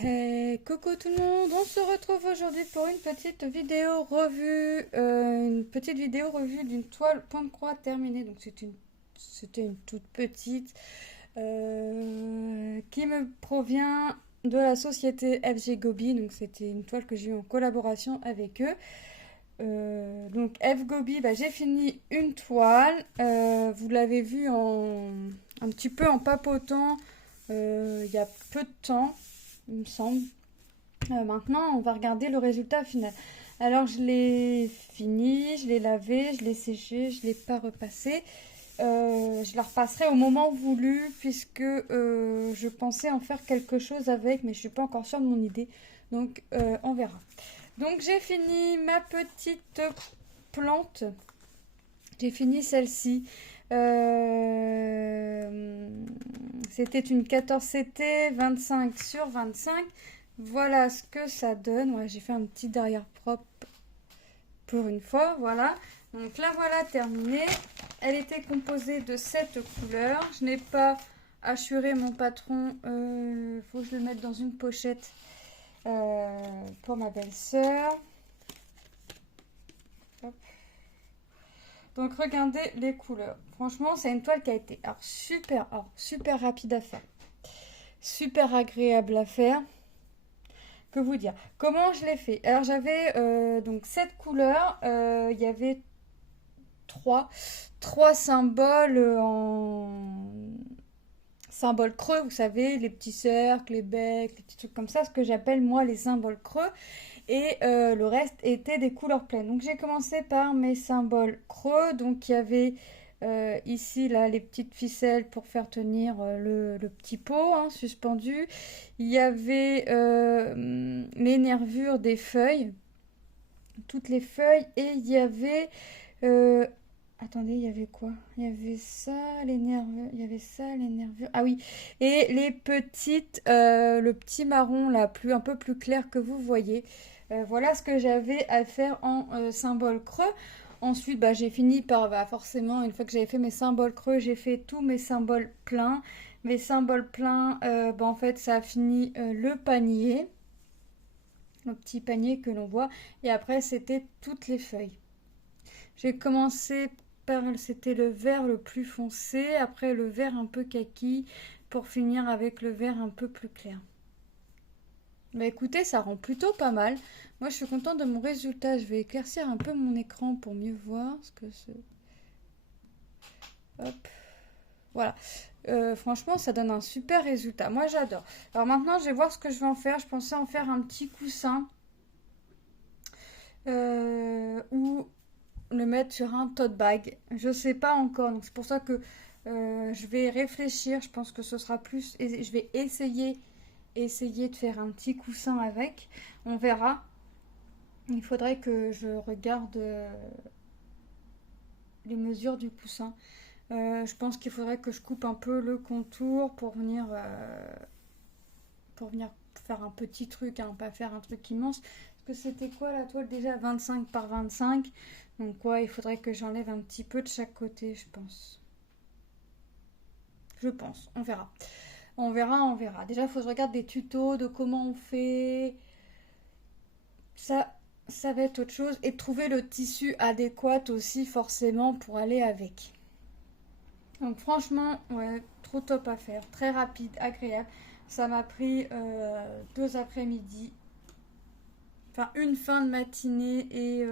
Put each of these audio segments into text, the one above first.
Hey, coucou tout le monde, on se retrouve aujourd'hui pour une petite vidéo revue, d'une toile point de croix terminée. Donc c'était une toute petite qui me provient de la société FG Gobi. Donc c'était une toile que j'ai eue en collaboration avec eux. Donc F Gobi, bah, j'ai fini une toile. Vous l'avez vu un petit peu en papotant il y a peu de temps, il me semble. Maintenant, on va regarder le résultat final. Alors, je l'ai fini, je l'ai lavé, je l'ai séché, je ne l'ai pas repassé. Je la repasserai au moment voulu puisque je pensais en faire quelque chose avec, mais je suis pas encore sûre de mon idée. Donc, on verra. Donc, j'ai fini ma petite plante. J'ai fini celle-ci. C'était une 14CT 25 sur 25. Voilà ce que ça donne. Ouais, j'ai fait un petit derrière propre pour une fois. Voilà. Donc la voilà terminée. Elle était composée de 7 couleurs. Je n'ai pas assuré mon patron. Faut que je le mette dans une pochette pour ma belle-sœur. Donc regardez les couleurs. Franchement, c'est une toile qui a été super rapide à faire. Super agréable à faire. Que vous dire. Comment je l'ai fait? Alors j'avais donc 7 couleurs. Il y avait trois symboles en symboles creux, vous savez, les petits cercles, les becs, les petits trucs comme ça, ce que j'appelle moi les symboles creux. Et le reste était des couleurs pleines. Donc j'ai commencé par mes symboles creux. Donc il y avait ici là les petites ficelles pour faire tenir le petit pot hein, suspendu. Il y avait les nervures des feuilles, toutes les feuilles. Et il y avait euh, attendez, il y avait quoi? Il y avait ça, les nervures. Il y avait ça, les nervures. Ah oui. Et les petites, le petit marron là, un peu plus clair que vous voyez. Voilà ce que j'avais à faire en symbole creux. Ensuite, bah, j'ai fini par, bah, forcément, une fois que j'avais fait mes symboles creux, j'ai fait tous mes symboles pleins. Mes symboles pleins, bah, en fait, ça a fini le panier, le petit panier que l'on voit. Et après, c'était toutes les feuilles. J'ai commencé par, c'était le vert le plus foncé, après le vert un peu kaki, pour finir avec le vert un peu plus clair. Bah écoutez, ça rend plutôt pas mal. Moi, je suis contente de mon résultat. Je vais éclaircir un peu mon écran pour mieux voir ce que c'est. Hop, voilà. Franchement, ça donne un super résultat. Moi, j'adore. Alors maintenant, je vais voir ce que je vais en faire. Je pensais en faire un petit coussin ou le mettre sur un tote bag. Je sais pas encore. Donc c'est pour ça que je vais réfléchir. Je pense que ce sera plus. Et je vais essayer de faire un petit coussin avec. On verra. Il faudrait que je regarde les mesures du coussin. Je pense qu'il faudrait que je coupe un peu le contour pour venir faire un petit truc, hein, pas faire un truc immense. Parce que c'était quoi la toile déjà? 25 par 25. Donc ouais, il faudrait que j'enlève un petit peu de chaque côté, je pense. Je pense, on verra. On verra, on verra. Déjà, il faut que je regarde des tutos de comment on fait. Ça, ça va être autre chose. Et trouver le tissu adéquat aussi, forcément, pour aller avec. Donc franchement, ouais, trop top à faire. Très rapide, agréable. Ça m'a pris 2 après-midi. Enfin, une fin de matinée et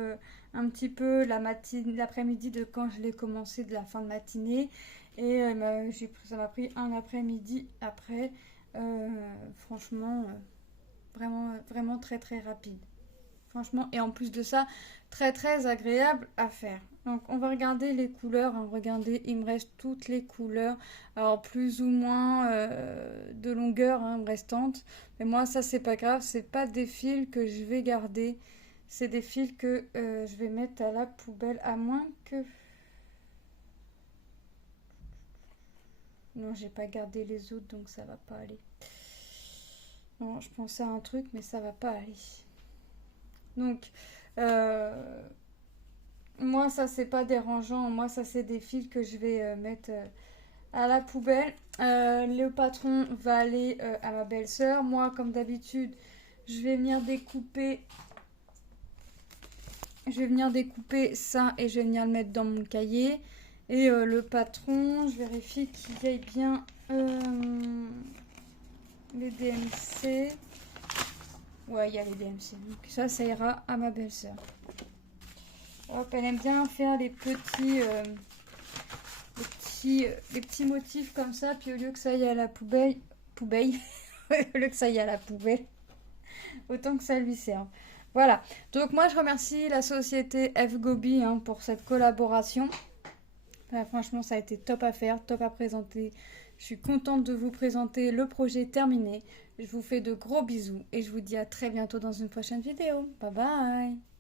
un petit peu l'après-midi de quand je l'ai commencé, de la fin de matinée. Et ça m'a pris un après-midi après. Euh, franchement, vraiment très très rapide. Franchement, et en plus de ça, très très agréable à faire. Donc on va regarder les couleurs, hein. Regardez, il me reste toutes les couleurs, alors plus ou moins de longueur hein, restantes. Mais moi ça c'est pas grave, c'est pas des fils que je vais garder, c'est des fils que je vais mettre à la poubelle, à moins que... Non, j'ai pas gardé les autres donc ça va pas aller. Non, je pensais à un truc mais ça va pas aller. Donc... Euh, moi, ça, c'est pas dérangeant. Moi, ça, c'est des fils que je vais mettre. à la poubelle. Le patron va aller à ma belle-sœur. Moi, comme d'habitude, je vais venir découper. Je vais venir découper ça et je vais venir le mettre dans mon cahier. Et le patron, je vérifie qu'il y ait bien les DMC. Ouais, il y a les DMC. Donc ça ira à ma belle-sœur. Hop, elle aime bien faire les petits motifs comme ça. Puis au lieu que ça aille à la poubelle, au lieu que ça aille à la poubelle, autant que ça lui serve. Voilà. Donc moi, je remercie la société FGobi pour cette collaboration. Enfin, franchement, ça a été top à faire, top à présenter. Je suis contente de vous présenter le projet terminé. Je vous fais de gros bisous et je vous dis à très bientôt dans une prochaine vidéo. Bye bye!